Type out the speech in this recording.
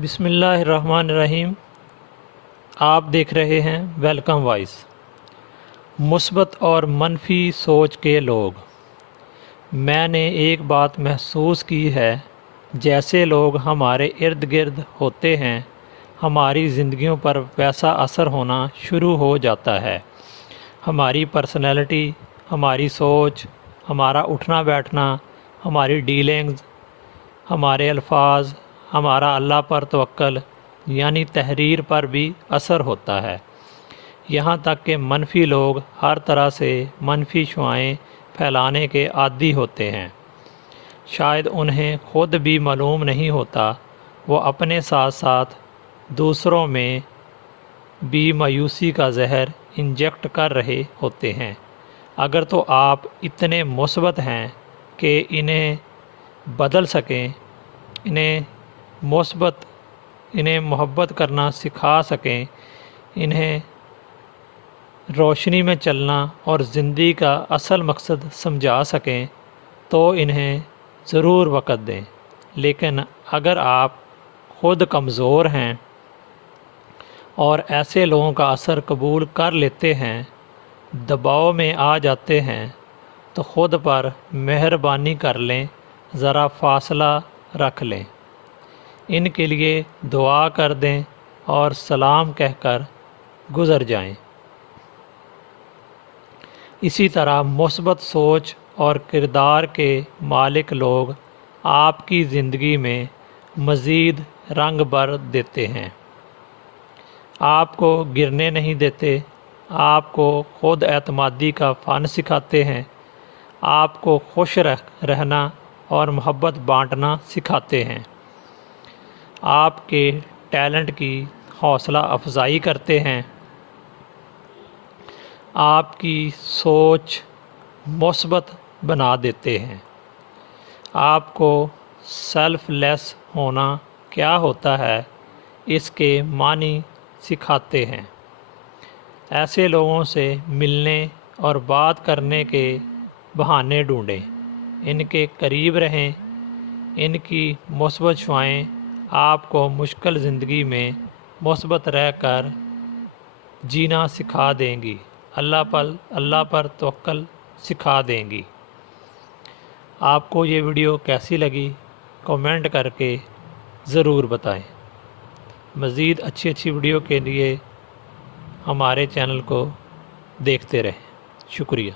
बिस्मिल्लाहिर्रहमानिर्रहीम। आप देख रहे हैं वेलकम वॉइस। मुस्बत और मनफी सोच के लोग। मैंने एक बात महसूस की है, जैसे लोग हमारे इर्द गिर्द होते हैं हमारी ज़िंदगियों पर वैसा असर होना शुरू हो जाता है। हमारी पर्सनैलिटी, हमारी सोच, हमारा उठना बैठना, हमारी डीलिंग्स, हमारे अल्फाज, हमारा अल्लाह पर तवक्ल यानी तहरीर पर भी असर होता है। यहाँ तक कि मनफी लोग हर तरह से मनफी शुआएँ फैलाने के आदी होते हैं। शायद उन्हें ख़ुद भी मालूम नहीं होता, वो अपने साथ साथ दूसरों में भी मायूसी का जहर इंजेक्ट कर रहे होते हैं। अगर तो आप इतने मुस्बत हैं कि इन्हें बदल सकें, इन्हें मोहब्बत करना सिखा सकें, इन्हें रोशनी में चलना और ज़िंदगी का असल मकसद समझा सकें, तो इन्हें ज़रूर वक़्त दें। लेकिन अगर आप ख़ुद कमज़ोर हैं और ऐसे लोगों का असर कबूल कर लेते हैं, दबाव में आ जाते हैं, तो ख़ुद पर मेहरबानी कर लें, ज़रा फ़ासला रख लें, इनके लिए दुआ कर दें और सलाम कहकर गुज़र जाएं। इसी तरह मुस्बत सोच और किरदार के मालिक लोग आपकी ज़िंदगी में मज़ीद रंग भर देते हैं, आपको गिरने नहीं देते, आपको ख़ुद एतमादी का फ़न सिखाते हैं, आपको खुश रहना और मोहब्बत बांटना सिखाते हैं, आपके टैलेंट की हौसला अफजाई करते हैं, आपकी सोच मुस्बत बना देते हैं, आपको सेल्फलेस होना क्या होता है इसके मानी सिखाते हैं। ऐसे लोगों से मिलने और बात करने के बहाने ढूंढें, इनके करीब रहें, इनकी मुस्बत शुआएँ आपको मुश्किल ज़िंदगी में मुस्बत रहकर जीना सिखा देंगी, अल्लाह पर तवक्ल सिखा देंगी। आपको ये वीडियो कैसी लगी कमेंट करके ज़रूर बताएं। मज़ीद अच्छी वीडियो के लिए हमारे चैनल को देखते रहें। शुक्रिया।